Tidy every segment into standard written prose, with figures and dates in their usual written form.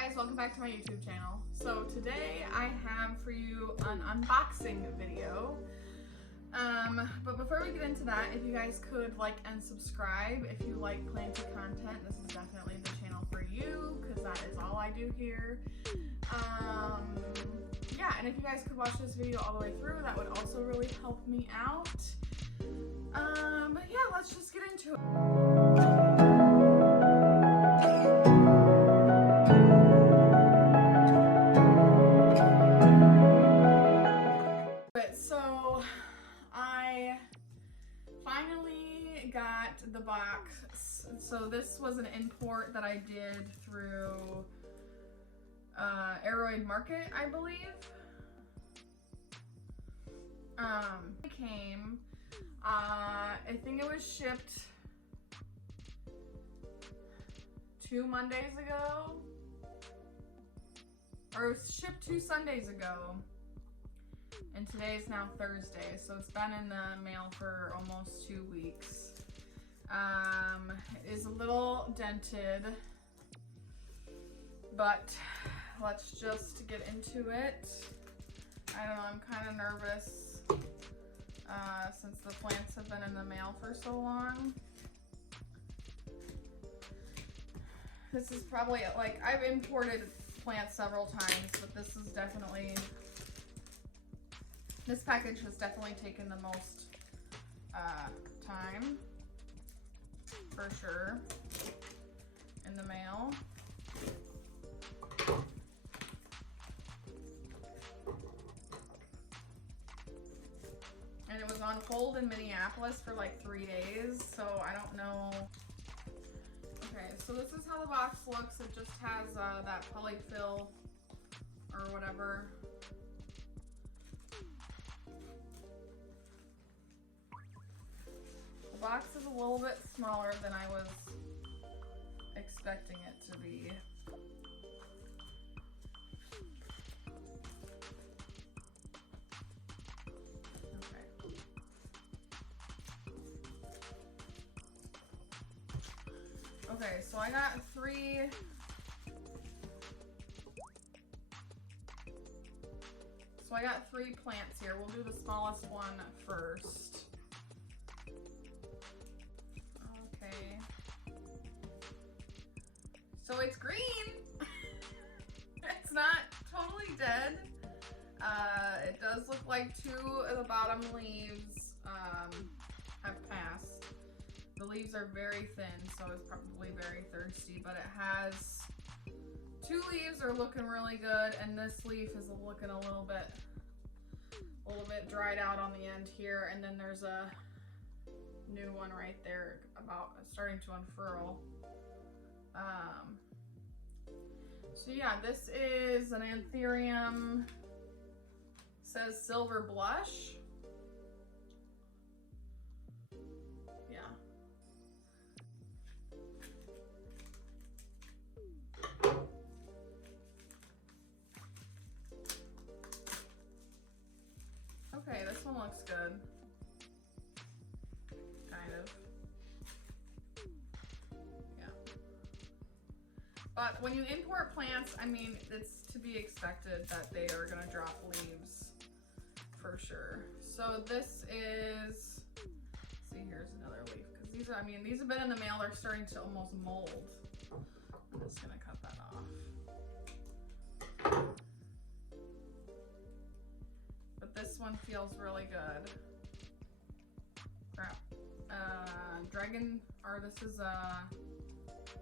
guys, welcome back to my YouTube channel. So today I have for you an unboxing video. But before we get into that, if you guys could like and subscribe if you like planty content, this is definitely the channel for you because that is all I do here. Yeah, and if you guys could watch this video all the way through, that would also really help me out. But yeah, let's just get into it. So I finally got the box. So this was an import that I did through Aroid Market, I believe. It came, I think it was shipped 2 Mondays ago, or it was shipped 2 Sundays ago. And today is now Thursday, so it's been in the mail for almost 2 weeks. It is a little dented, but let's just get into it. I don't know, I'm kind of nervous since the plants have been in the mail for so long. This is probably, like, I've imported plants several times, but this is definitely... This package has definitely taken the most time, for sure, in the mail. And it was on hold in Minneapolis for like 3 days, so I don't know. Okay, so this is how the box looks. It just has that polyfill or whatever. The box is a little bit smaller than I was expecting it to be. Okay. Okay, so I got 3 plants here. We'll do the smallest one first. Okay. So it's green. It's not totally dead. It does look like 2 of the bottom leaves have passed. The leaves are very thin, so it's probably very thirsty, but it has 2 leaves are looking really good, and this leaf is looking a little bit dried out on the end here, and then there's a new one right there about starting to unfurl. So yeah, this is an anthurium, says silver blush. Yeah. Okay, this one looks good. Kind of. Yeah. But when you import plants, I mean, it's to be expected that they are gonna drop leaves for sure. So this is, see, here's another leaf, because these are, I mean, these have been in the mail, they're starting to almost mold. I'm just gonna cut that off. But this one feels really good. Crap. Dragon, or this is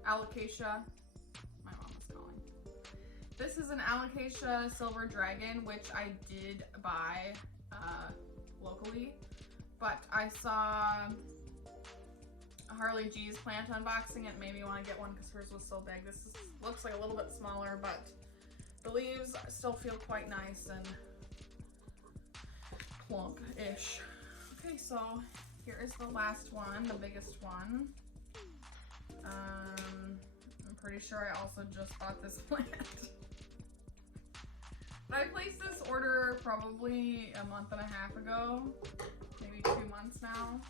Alocasia. My mom was calling. This is an Alocasia Silver Dragon, which I did buy locally, but I saw Harley G's plant unboxing. It made me want to get one because hers was so big. This looks like a little bit smaller, but the leaves still feel quite nice and plump-ish. Okay, so here is the last one, the biggest one. I'm pretty sure I also just bought this plant. But I placed this order probably a month and a half ago, maybe 2 months now.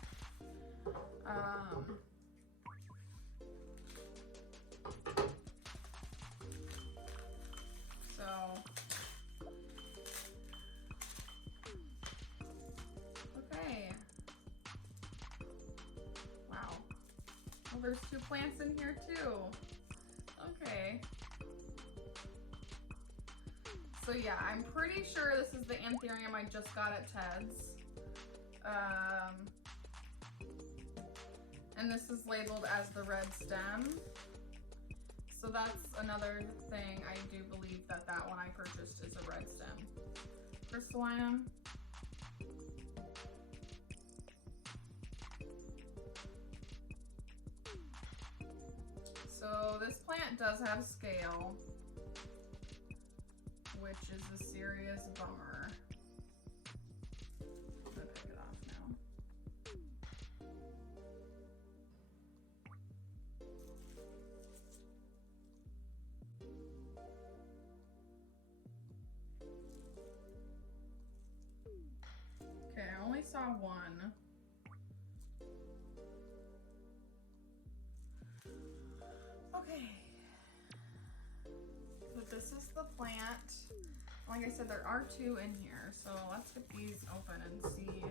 there's 2 plants in here too. Okay. So yeah, I'm pretty sure this is the anthurium I just got at Ted's. And this is labeled as the red stem. So that's another thing. I do believe that that one I purchased is a red stem. Crystallinum. So this plant does have scale, which is a serious bummer. I'm gonna pick it off now. Okay, I only saw one. Okay. But this is the plant. Like I said, there are 2 in here, so let's get these open and see.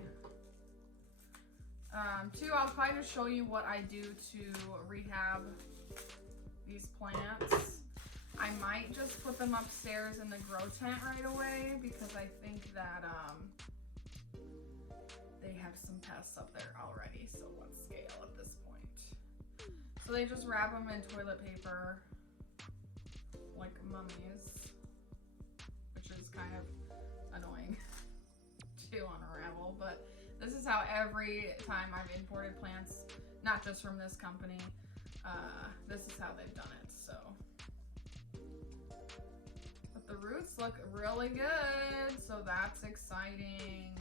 2, I'll probably just show you what I do to rehab these plants. I might just put them upstairs in the grow tent right away because I think that they have some pests up there already, so let's scale at this point. So they just wrap them in toilet paper like mummies, which is kind of annoying to unravel, but this is how every time I've imported plants, not just from this company, this is how they've done it, so. But the roots look really good, so that's exciting.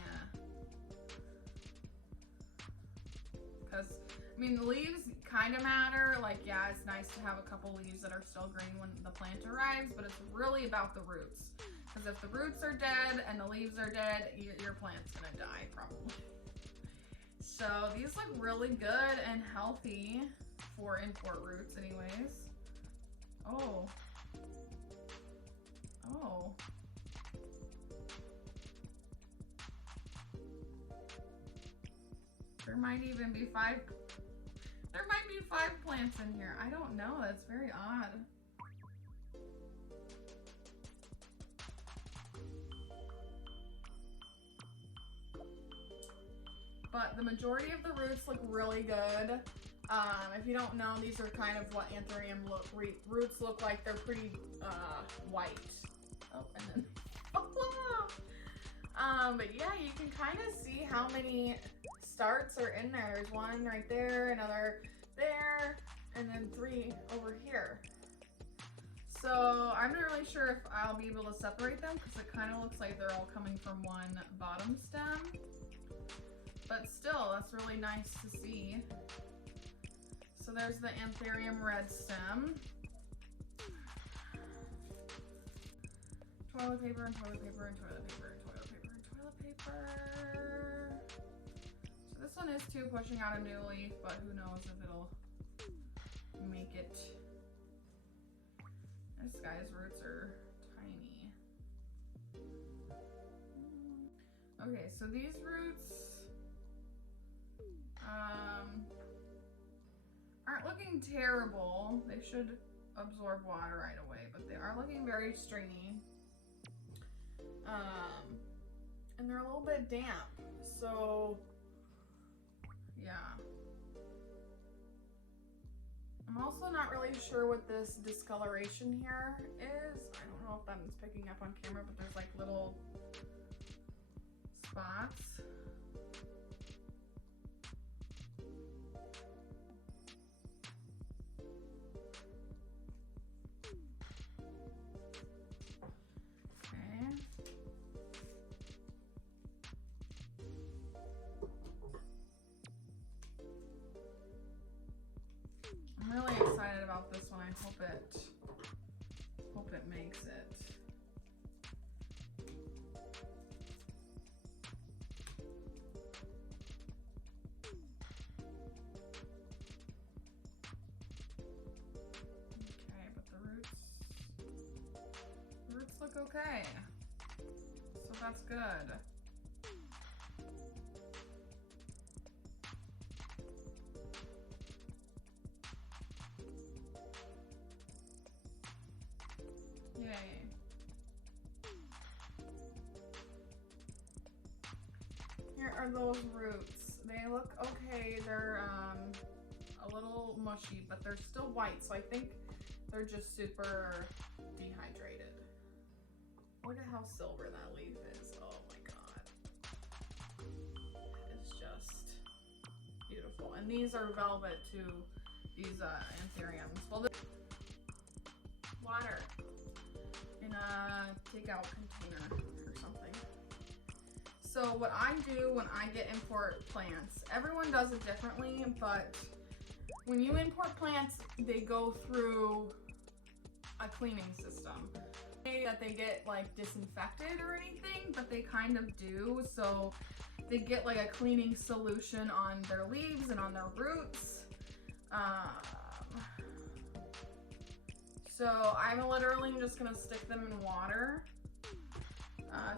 Because, I mean, the leaves kind of matter. Like, yeah, it's nice to have a couple leaves that are still green when the plant arrives, but it's really about the roots. Because if the roots are dead and the leaves are dead, your plant's gonna die, probably. So these look really good and healthy for import roots anyways. Oh. Oh. There might even be 5. There might be 5 plants in here. I don't know. That's very odd. But the majority of the roots look really good. If you don't know, these are kind of what anthurium roots look like. They're pretty white. Oh, and then but yeah, you can kind of see how many starts are in there. There's one right there, another there, and then 3 over here. So I'm not really sure if I'll be able to separate them because it kind of looks like they're all coming from one bottom stem. But still, that's really nice to see. So there's the anthurium red stem. Toilet paper and toilet paper and toilet paper and toilet paper and toilet paper. So this one is too, pushing out a new leaf, but who knows if it'll make it. This guy's roots are tiny. Okay, so these roots aren't looking terrible. They should absorb water right away, but they are looking very stringy. And they're a little bit damp, so yeah. I'm also not really sure what this discoloration here is. I don't know if that's picking up on camera, but there's like little spots. I'm really excited about this one. I hope it makes it. Okay, but the roots look okay. So that's good. Yay. Here are those roots. They look okay. They're a little mushy, but they're still white, so I think they're just super dehydrated. Look at how silver that leaf is. Oh my god. It's just beautiful. And these are velvet too, these anthuriums. Well, water in a takeout container or something. So what I do when I get import plants, everyone does it differently, but when you import plants, they go through a cleaning system. That they get like disinfected or anything, but they kind of do. So they get like a cleaning solution on their leaves and on their roots. So I'm literally just gonna stick them in water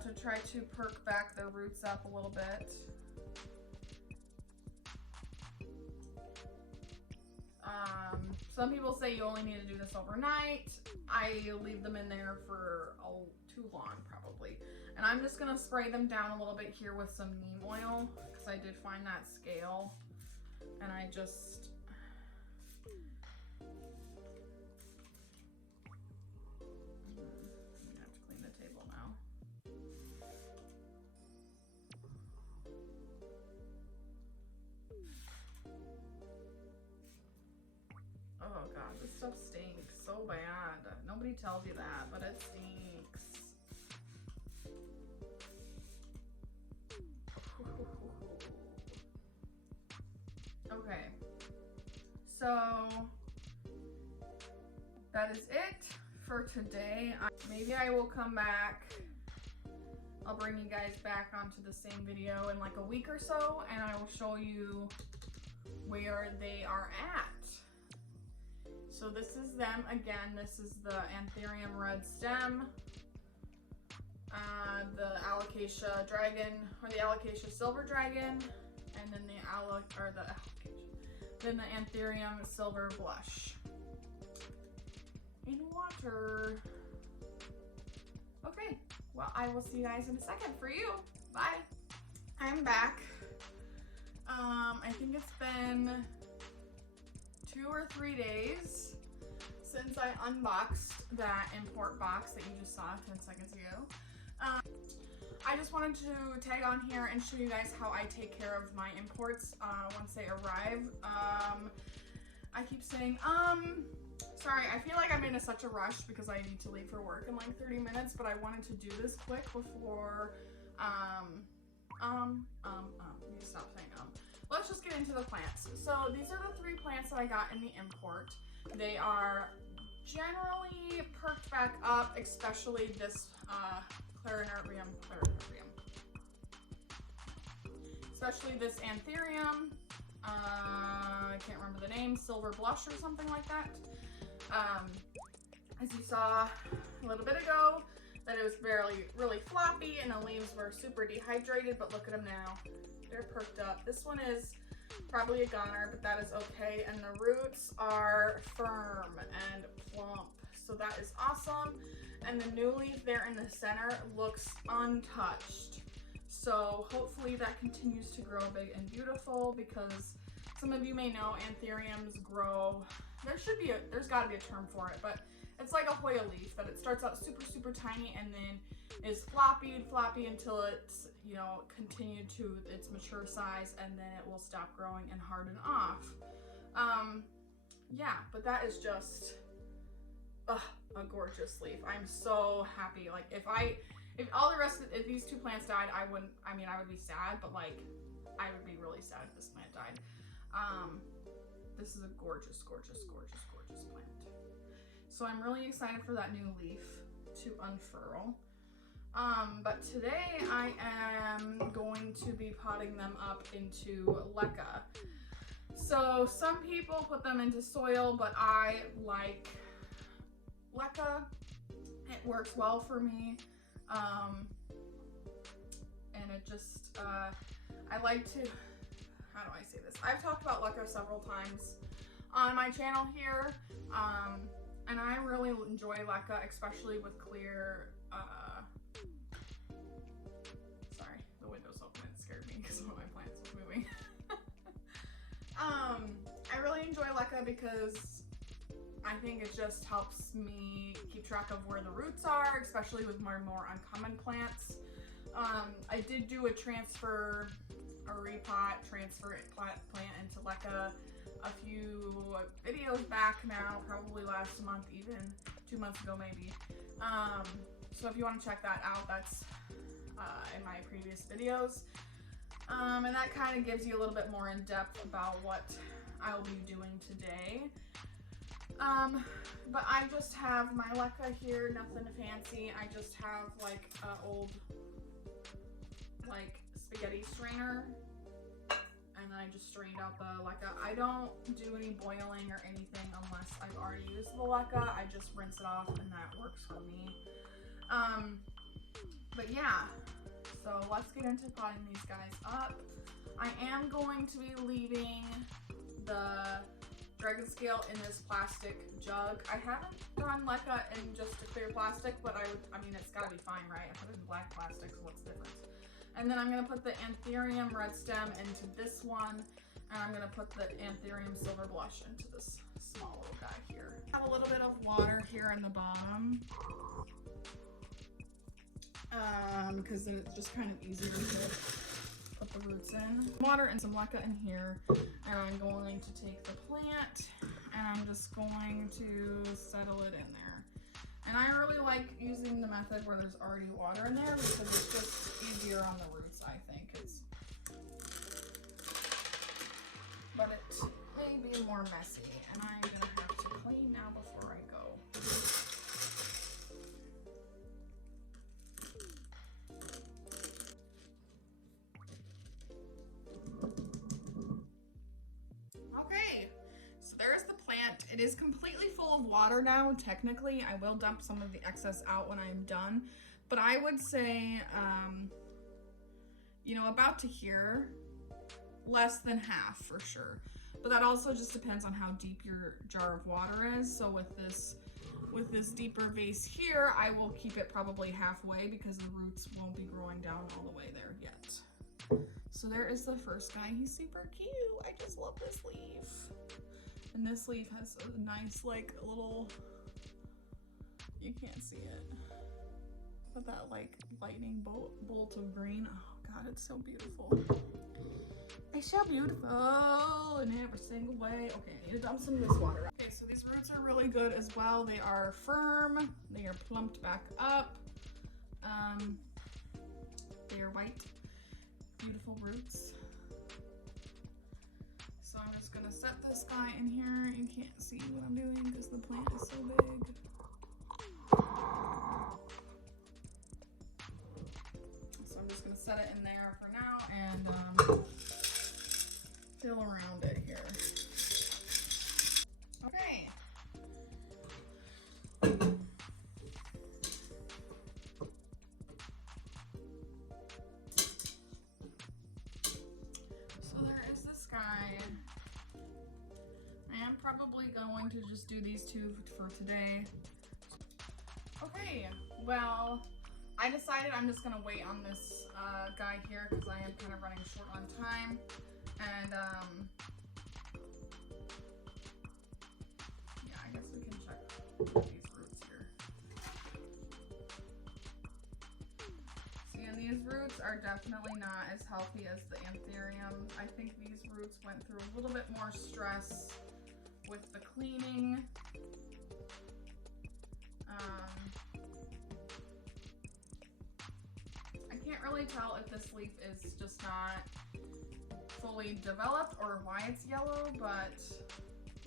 to try to perk back their roots up a little bit. Some people say you only need to do this overnight. I leave them in there for too long probably. And I'm just gonna spray them down a little bit here with some neem oil because I did find that scale. And I just, I'm gonna have to clean the table now. Oh god, this stuff stinks so bad. Nobody tells you that, but it stinks. Okay, so that is it for today. Maybe I will come back. I'll bring you guys back onto the same video in like a week or so, and I will show you where they are at. So this is them again. This is the Anthurium red stem, the alocasia dragon, or the alocasia silver dragon, and then then the Anthurium silver blush in water. Okay, well I will see you guys in a second. For you, bye. I'm back. I think it's been 2 or 3 days since I unboxed that import box that you just saw 10 seconds ago. I just wanted to tag on here and show you guys how I take care of my imports once they arrive. I keep saying, sorry, I feel like I'm in such a rush because I need to leave for work in like 30 minutes, but I wanted to do this quick before, you need to stop saying Let's just get into the plants. So these are the 3 plants that I got in the import. They are generally perked back up, especially this clarinarium. Especially this anthurium. I can't remember the name, silver blush or something like that. As you saw a little bit ago, that it was really floppy and the leaves were super dehydrated, but look at them now. They're perked up. This one is probably a goner, but that is okay. And the roots are firm and plump, so that is awesome. And the new leaf there in the center looks untouched. So hopefully that continues to grow big and beautiful, because some of you may know anthuriums grow, there's gotta be a term for it, but it's like a Hoya leaf, that it starts out super tiny and then is floppy until it's, you know, continued to its mature size, and then it will stop growing and harden off. Yeah, but that is just a gorgeous leaf. I'm so happy. Like if these 2 plants died, I would be sad, but like I would be really sad if this plant died. This is a gorgeous plant. So I'm really excited for that new leaf to unfurl. But today I am going to be potting them up into leca. So some people put them into soil, but I like leca. It works well for me. And it just, I like to, how do I say this? I've talked about leca several times on my channel here. And I really really enjoy leca, especially with clear, sorry, the window's open, it scared me because one of my plants was moving. I really enjoy leca because I think it just helps me keep track of where the roots are, especially with more uncommon plants. I did do a transfer, a repot transfer plant into leca a few videos back now, probably last month, even 2 months ago maybe. So if you want to check that out, that's in my previous videos. And that kind of gives you a little bit more in depth about what I'll be doing today. But I just have my leca here, nothing fancy. I just have like an old like spaghetti strainer, and then I just strained out the leca. I don't do any boiling or anything unless I've already used the leca. I just rinse it off and that works for me. But yeah, so let's get into potting these guys up. I am going to be leaving the dragon scale in this plastic jug. I haven't done leca in just a clear plastic, but I mean, it's gotta be fine, right? I put it in black plastic, so what's the difference? And then I'm gonna put the anthurium red stem into this one, and I'm gonna put the anthurium silver blush into this small little guy here. Have a little bit of water here in the bottom, because then it's just kind of easier to put the roots in. Water and some leca in here, and I'm going to take the plant and I'm just going to settle it in there. And I really like using the method where there's already water in there because it's just easier on the roots, I think. But it may be more messy, and I'm gonna have to clean now before I go. Okay, so there's the plant. It is completely full of water now, technically. I will dump some of the excess out when I'm done, but I would say, you know, about to here, less than half for sure. But that also just depends on how deep your jar of water is. So with this deeper vase here, I will keep it probably halfway because the roots won't be growing down all the way there yet. So there is the first guy. He's super cute. I just love this leaf. And this leaf has a nice like little, you can't see it, but that like lightning bolt of green. Oh God, it's so beautiful. It's so beautiful in every single way. Okay, I need to dump some of this water out. Okay, so these roots are really good as well. They are firm. They are plumped back up. They are white, beautiful roots. So I'm just gonna set this guy in here. You can't see what I'm doing because the plant is so big. So I'm just gonna set it in there for now and fill around it here. Okay. So there is this guy. I am probably going to just do these two for today. Okay, well, I decided I'm just gonna wait on this guy here because I am kind of running short on time. And yeah, I guess we can check these roots here. See, and these roots are definitely not as healthy as the anthurium. I think these roots went through a little bit more stress with the cleaning. I can't really tell if this leaf is just not fully developed or why it's yellow, but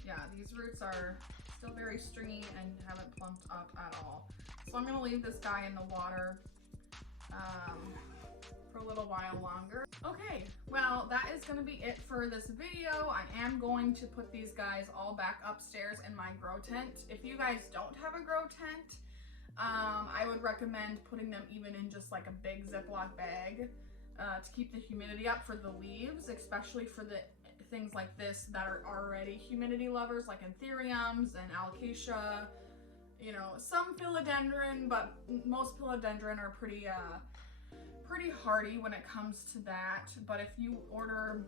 yeah, these roots are still very stringy and haven't plumped up at all. So I'm gonna leave this guy in the water for a little while longer. Okay, well, that is gonna be it for this video. I am going to put these guys all back upstairs in my grow tent. If you guys don't have a grow tent, I would recommend putting them even in just like a big Ziploc bag to keep the humidity up for the leaves, especially for the things like this that are already humidity lovers, like anthuriums and alocasia, you know, some philodendron, but most philodendron are pretty hardy when it comes to that. But if you order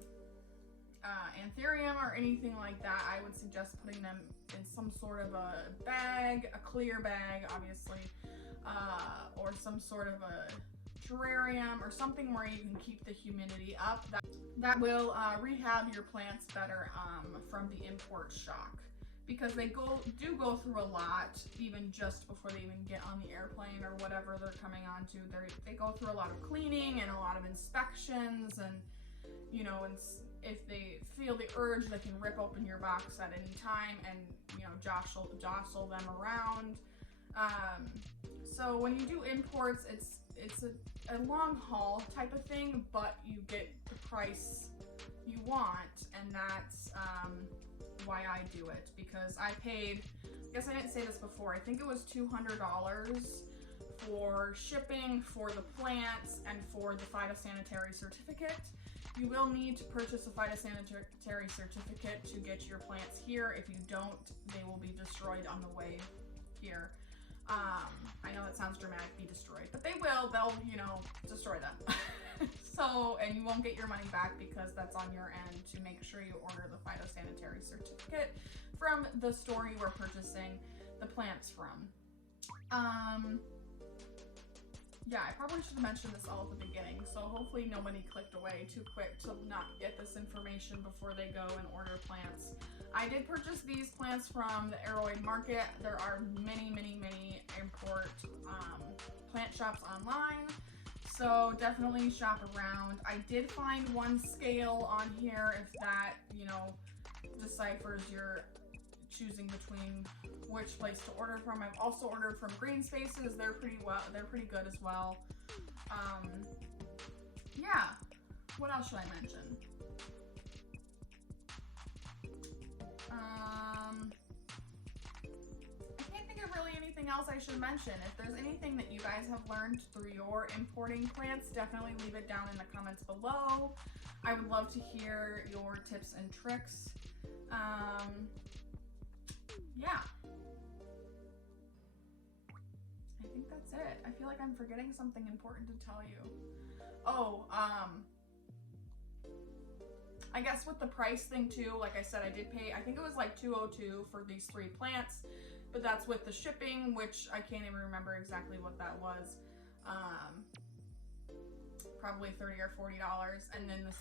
anthurium or anything like that, I would suggest putting them in some sort of a bag, a clear bag, obviously, or some sort of a terrarium or something where you can keep the humidity up. That will rehab your plants better from the import shock, because they do go through a lot even just before they even get on the airplane or whatever they're coming onto. They go through a lot of cleaning and a lot of inspections, and you know, and if they feel the urge, they can rip open your box at any time and, you know, jostle them around. So when you do imports, it's a long haul type of thing, but you get the price you want, and that's why I do it, because I paid, I guess I didn't say this before, I think it was $200 for shipping, for the plants, and for the phytosanitary certificate. You will need to purchase a phytosanitary certificate to get your plants here. If you don't, they will be destroyed on the way here. I know that sounds dramatic, be destroyed, but they will. They'll, you know, destroy them. So, and you won't get your money back, because that's on your end to make sure you order the phytosanitary certificate from the store you are purchasing the plants from. Yeah, I probably should have mentioned this all at the beginning, so hopefully nobody clicked away too quick to not get this information before they go and order plants. I did purchase these plants from the Aroid Market. There are many, many, many import plant shops online, so definitely shop around. I did find one scale on here if that, you know, deciphers your choosing between which place to order from. I've also ordered from Green Spaces. They're pretty good as well. Yeah, what else should I mention? I can't think of really anything else I should mention. If there's anything that you guys have learned through your importing plants, definitely leave it down in the comments below. I would love to hear your tips and tricks. Yeah. I think that's it. I feel like I'm forgetting something important to tell you. Oh, I guess with the price thing too, like I said, I did pay, I think it was like $202 for these 3 plants, but that's with the shipping, which I can't even remember exactly what that was. Probably $30 or $40. And then the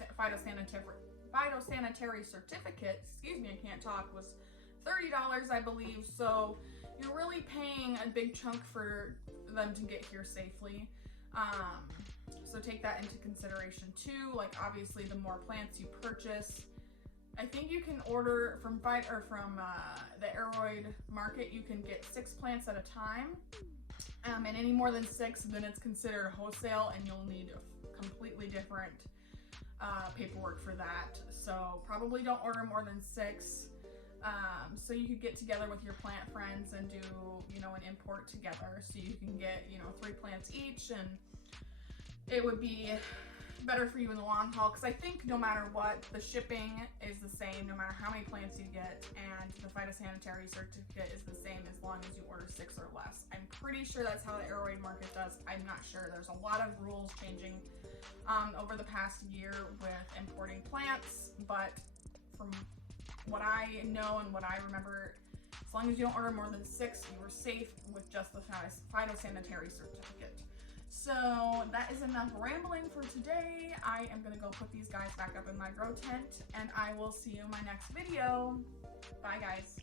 phytosanitary certificate, excuse me, I can't talk, was $30, I believe. So you're really paying a big chunk for them to get here safely. So take that into consideration too. Like, obviously the more plants you purchase, I think you can order from the Aroid Market, you can get 6 plants at a time. And any more than 6, then it's considered wholesale, and you'll need a completely different paperwork for that. So probably don't order more than 6. So you could get together with your plant friends and do, you know, an import together, so you can get, you know, 3 plants each, and it would be better for you in the long haul, because I think no matter what, the shipping is the same no matter how many plants you get, and the phytosanitary certificate is the same as long as you order 6 or less. I'm pretty sure that's how the Aroid Market does. I'm not sure. There's a lot of rules changing over the past year with importing plants, but from what I know and what I remember, as long as you don't order more than 6, you are safe with just the phytosanitary certificate. So that is enough rambling for today. I am gonna go put these guys back up in my grow tent, and I will see you in my next video. Bye guys.